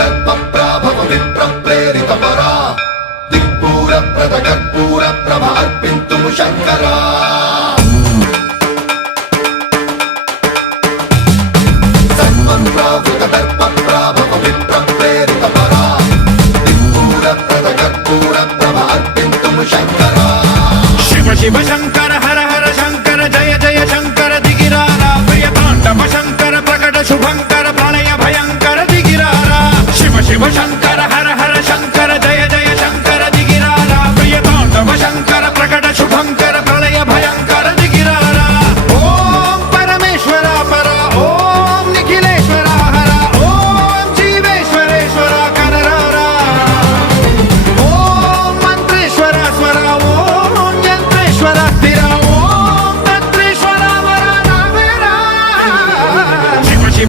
दर्पप्राभव विप्रप्रेरितपरा दिक्पूरप्रदकर्पूरप्रभ अर्पिन्तुं शङ्करा सर्वप्रावृतदर्पप्राभव विप्रप्रेरितपरा दिक्पूरप्रदकर्पूरप्रभ अर्पिन्तुं शङ्करा शिव शिव शङ्कर हर हर शङ्कर जय जय शङ्कर दिगिरारा प्रियताण्डव शङ्कर प्रकट शुभङ्कर